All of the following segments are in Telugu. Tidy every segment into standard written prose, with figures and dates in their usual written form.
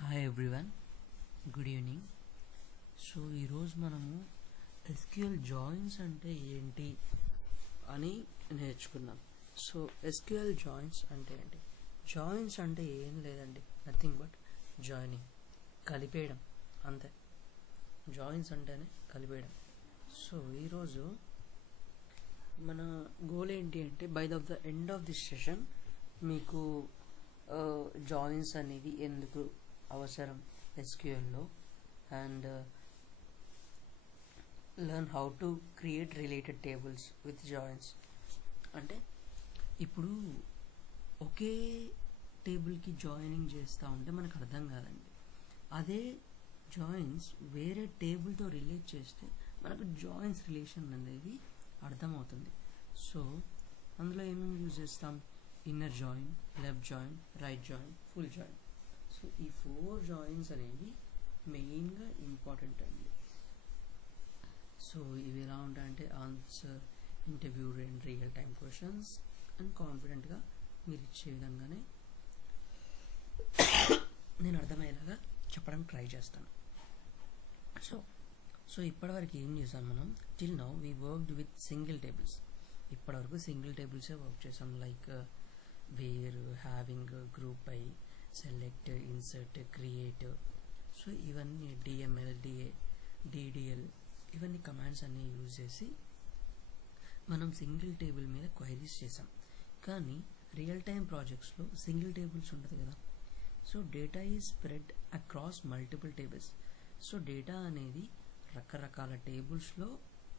Hi everyone, good evening. So ఈరోజు మనము ఎస్క్యూఎల్ జాయిన్స్ అంటే ఏంటి అని నేర్చుకుందాం. సో ఎస్క్యూఎల్ జాయిన్స్ అంటే ఏంటి? జాయిన్స్ అంటే ఏం లేదండి, నథింగ్ బట్ జాయినింగ్, కలిపేయడం, అంతే. జాయిన్స్ అంటేనే కలిపేయడం. సో ఈరోజు మన గోల్ ఏంటి అంటే by the end of this session మీకు జాయిన్స్ అనేది ఎందుకు అవసరం ఎస్క్యూఎల్లో and learn how to create related tables with joins. అంటే ఇప్పుడు ఒకే టేబుల్కి జాయినింగ్ చేస్తూ ఉంటే మనకు అర్థం కాదండి. అదే జాయిన్స్ వేరే టేబుల్తో రిలేట్ చేస్తే మనకు జాయిన్స్ రిలేషన్ అనేది అర్థమవుతుంది. సో అందులో ఏమేమి యూజ్ చేస్తాం? Inner join, left join, right join, full join. So ఈ 4 జాయిన్స్ అనేవి మెయిన్గా ఇంపార్టెంట్ అండి. సో ఇవి ఎలా ఉంటాయంటే answer interview and real time questions and కాన్ఫిడెంట్గా మీరు ఇచ్చే విధంగానే నేను అర్థమయ్యేలాగా చెప్పడానికి ట్రై చేస్తాను. సో ఇప్పటివరకు ఏం చేసాం మనం? Till now we worked with single tables. ఇప్పటివరకు సింగిల్ టేబుల్సే వర్క్ చేసాం, like where, having, group by, select, insert, create. So ఇవన్నీ డిఎంఎల్, డిడిఎల్, ఇవన్నీ కమాండ్స్ అన్నీ యూజ్ చేసి మనం సింగిల్ టేబుల్ మీద క్వైరీస్ చేసాం. కానీ రియల్ టైమ్ ప్రాజెక్ట్స్లో సింగిల్ టేబుల్స్ ఉండదు కదా. So data is spread across multiple tables. So data అనేది రకరకాల టేబుల్స్లో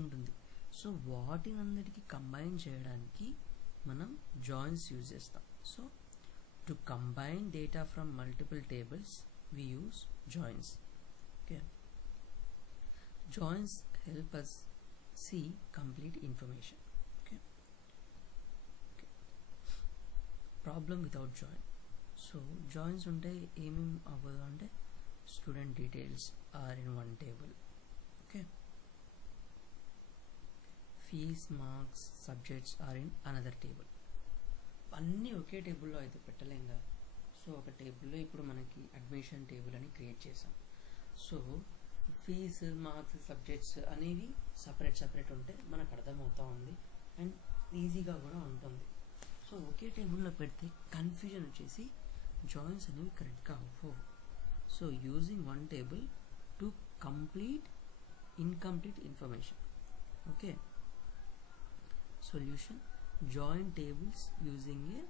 ఉంటుంది. సో వాటినందరికీ కంబైన్ చేయడానికి మనం జాయిన్స్ యూజ్ చేస్తాం. So to combine data from multiple tables we use joins. Okay, joins help us see complete information. Okay, problem without join. So joins unte ఏమేం అవ్వదు అంటే student details are in one table. Okay, fees, marks, subjects are in another table. అన్నీ ఒకే టేబుల్లో అయితే పెట్టలేం కదా. సో ఒక టేబుల్లో ఇప్పుడు మనకి అడ్మిషన్ టేబుల్ అని క్రియేట్ చేసాం. సో ఫీజు, మార్క్స్, సబ్జెక్ట్స్ అనేవి సపరేట్ ఉంటే మనకు అర్థమవుతూ ఉంది అండ్ ఈజీగా కూడా ఉంటుంది. సో ఒకే టేబుల్లో పెడితే కన్ఫ్యూజన్ వచ్చేసి జాయిన్స్ అనేవి కరెక్ట్గా అవ్వవు. So using one table to complete incomplete information. Okay, solution join tables using a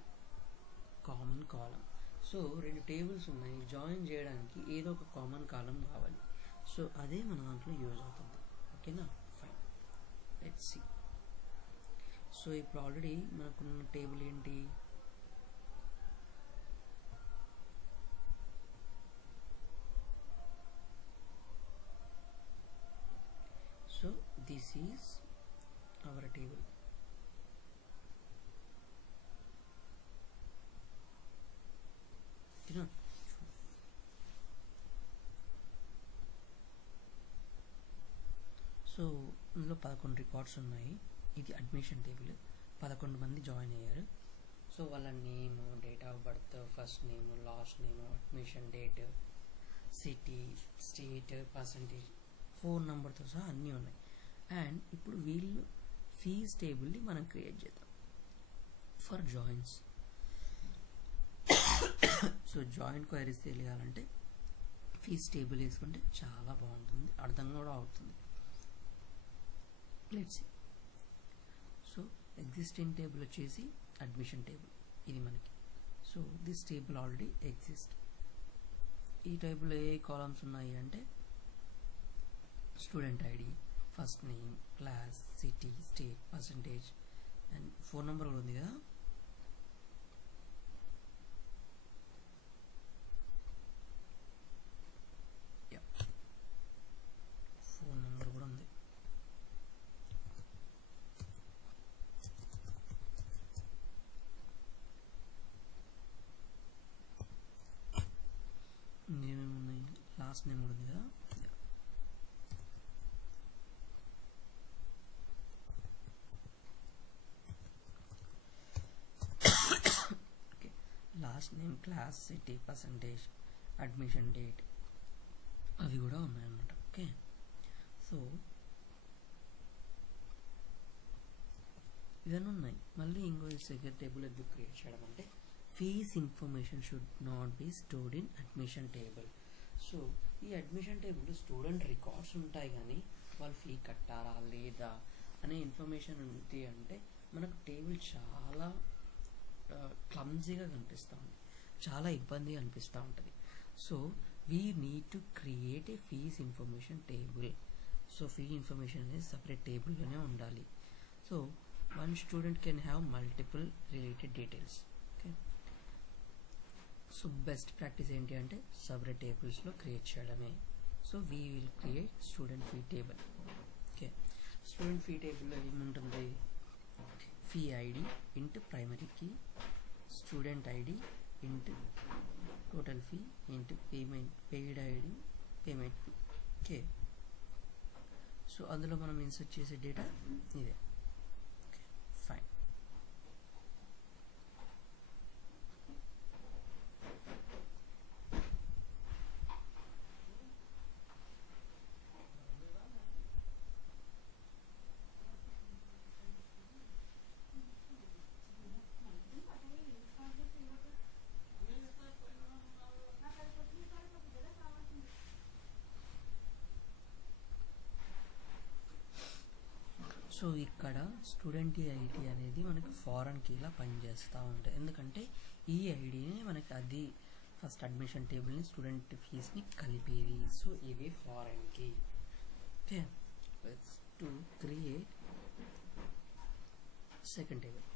common column. So 2 tables ఉన్నాయి, జాయిన్ చేయడానికి ఏదో ఒక కామన్ కాలం కావాలి. సో అదే మన దాంట్లో యూజ్ అవుతుంది. ఓకేనా, ఫైన్, లెట్స్ సీ. సో ఇప్పుడు ఆల్రెడీ మనకున్న టేబుల్ ఏంటి? So this is our table. So ఇందులో 11 రికార్డ్స్ ఉన్నాయి. ఇది అడ్మిషన్ టేబుల్. 11 మంది జాయిన్ అయ్యారు. సో వాళ్ళ name, date of birth, first name, last name, admission date, city, state, percentage, phone నెంబర్తో సహా అన్నీ ఉన్నాయి. అండ్ ఇప్పుడు వీళ్ళు ఫీజ్ టేబుల్ని మనం క్రియేట్ చేద్దాం for joins. So join queries తెలియాలంటే ఫీజ్ టేబుల్ వేసుకుంటే చాలా బాగుంటుంది, అర్థం కూడా అవుతుంది. Let's see. So existing table వచ్చేసి అడ్మిషన్ టేబుల్, ఇది మనకి. So this table already exist. ఈ టేబుల్ ఏ కాలమ్స్ ఉన్నాయి అంటే student ID, first name, class, city, state, percentage and phone number కూడా ఉంది కదా. ఫోన్ నెంబర్ కూడా ఉంది. ఏమేమి ఉన్నాయి? లాస్ట్ నేమ్ కూడా ఉంది కదా. Last name, class, city, percentage, admission date అవి కూడా ఉన్నాయన్నమాట. ఓకే, సో ఇవన్నీ ఉన్నాయి. మళ్ళీ ఇంకో సెకండ్ టేబుల్ ఎందుకు క్రియేట్ చేయడం అంటే fees information should not be stored in admission table. So ఈ అడ్మిషన్ టేబుల్ స్టూడెంట్ రికార్డ్స్ ఉంటాయి కానీ వాళ్ళు ఫీ కట్టారా లేదా అనే ఇన్ఫర్మేషన్ ఉంది అంటే మనకు టేబుల్ చాలా క్లమ్జీగా కనిపిస్తూ ఉంది, చాలా ఇబ్బందిగా అనిపిస్తూ ఉంటుంది. So we need to create a fees information table. So fee information అనేది సపరేట్ టేబుల్లోనే ఉండాలి. So one student can have multiple related details. Okay, so best practice ఏంటి అంటే సపరేట్ టేబుల్స్లో క్రియేట్ చేయడమే. So we will create student fee table. Okay, student fee టేబుల్లో ఏముంటుంది? Fee ID into primary key, student ID into total fee into payment paid ID payment fee. Okay, so అందులో మనం ఇన్సర్ట్ చేసే డేటా ఇదే. Fine. సో ఇక్కడ స్టూడెంట్ ఐడి అనేది మనకి ఫారెన్ కీలా పనిచేస్తూ ఉంటాయి, ఎందుకంటే ఈ ఐడినే మనకి అది ఫస్ట్ అడ్మిషన్ టేబుల్ని స్టూడెంట్ ఫీజ్ని కలిపేది. సో ఇది foreign key. Okay, let's to create second table.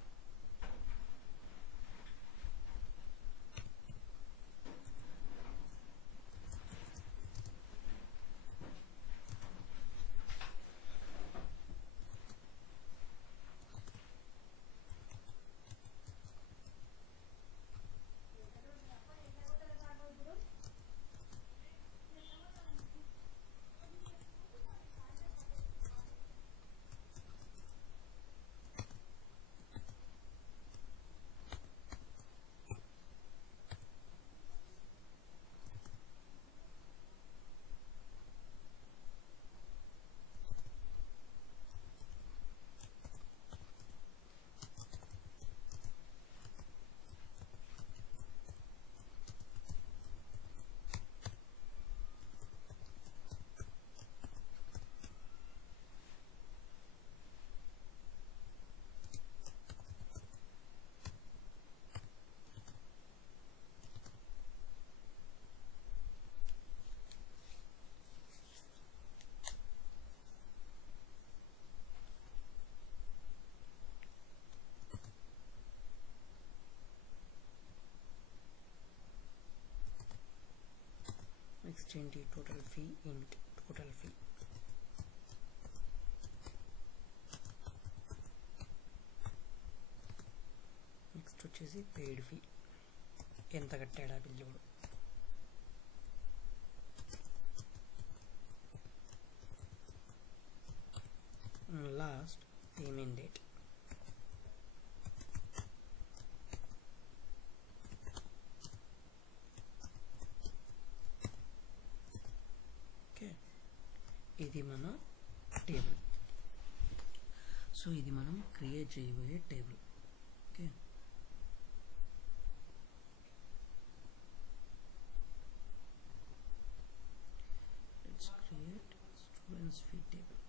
Next ఏంటి? Total fee int total fee. Next వచ్చేసి పెయిడ్ ఫీ, ఎంత కట్టాడా బిల్లుడు. Last payment date. ఇది మన టేబుల్. సో ఇది మనం క్రియేట్ చేయబోయే table. Okay, let's create students fee table.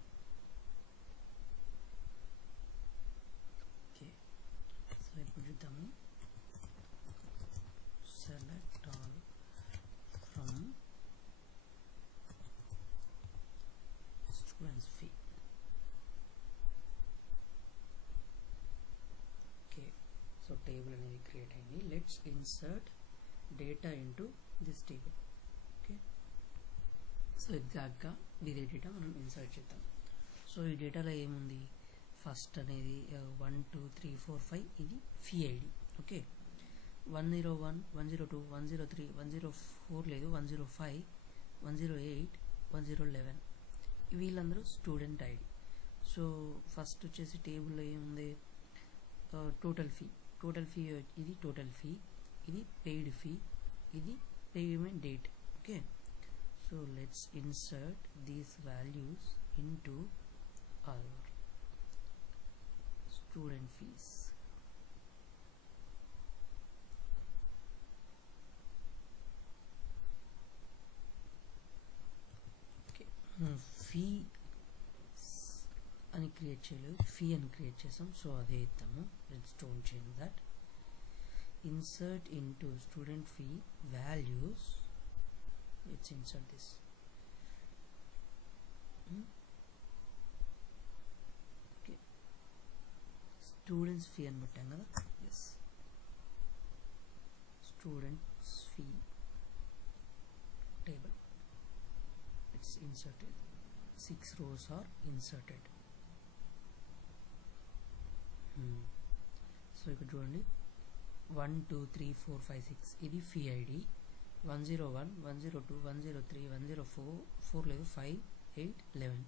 Okay, so ఇప్పుడు చూద్దాము. Select all from students fee. Okay, so table అనేది క్రియేట్ అయింది. Let's insert data into this table. Okay, so ఎగ్జాక్ట్గా ఇదే డేటా మనం ఇన్సర్ట్ చేద్దాం. సో ఈ డేటాలో ఏముంది? ఫస్ట్ అనేది 1 2 3 4 5 ఇది ఫీ ఐడి. ఓకే, 101 102 103 104 లేదు 105 108 1011 వీళ్ళందరూ స్టూడెంట్ ఐడి. సో ఫస్ట్ వచ్చేసి టేబుల్లో ఏముంది? Total fee. టోటల్ ఫీ ఇది టోటల్ ఫీ, ఇది పెయిడ్ ఫీ, ఇది they give me date. Okay, so let's insert these values into our student fees. Okay, fee అని క్రియేట్ చేయలేదు, ఫీ అని క్రియేట్ చేసాం, సో అదే ఇద్దాము. Let's don't change that. Insert into student fee values, let's insert this. Okay, students fee అని పెట్టాం కదా. Yes, students fee table, it's inserted. 6 rows are inserted. So ఇక్కడ చూడండి 1 2 3 4 5 6 ఇది ఫీ ఐడి. 101 102 103 104 4 లేదు 5 8 11.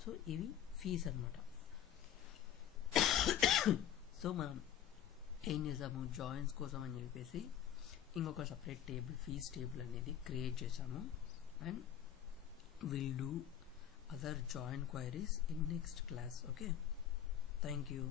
సో ఇవి ఫీస్ అనమాట. సో మనం ఏం చేసాము, జాయిన్స్ కోసం అని చెప్పేసి ఇంకొక సపరేట్ టేబుల్, ఫీస్ టేబుల్ అనేది క్రియేట్ చేసాము. And will do other join queries in next class. Okay, thank you.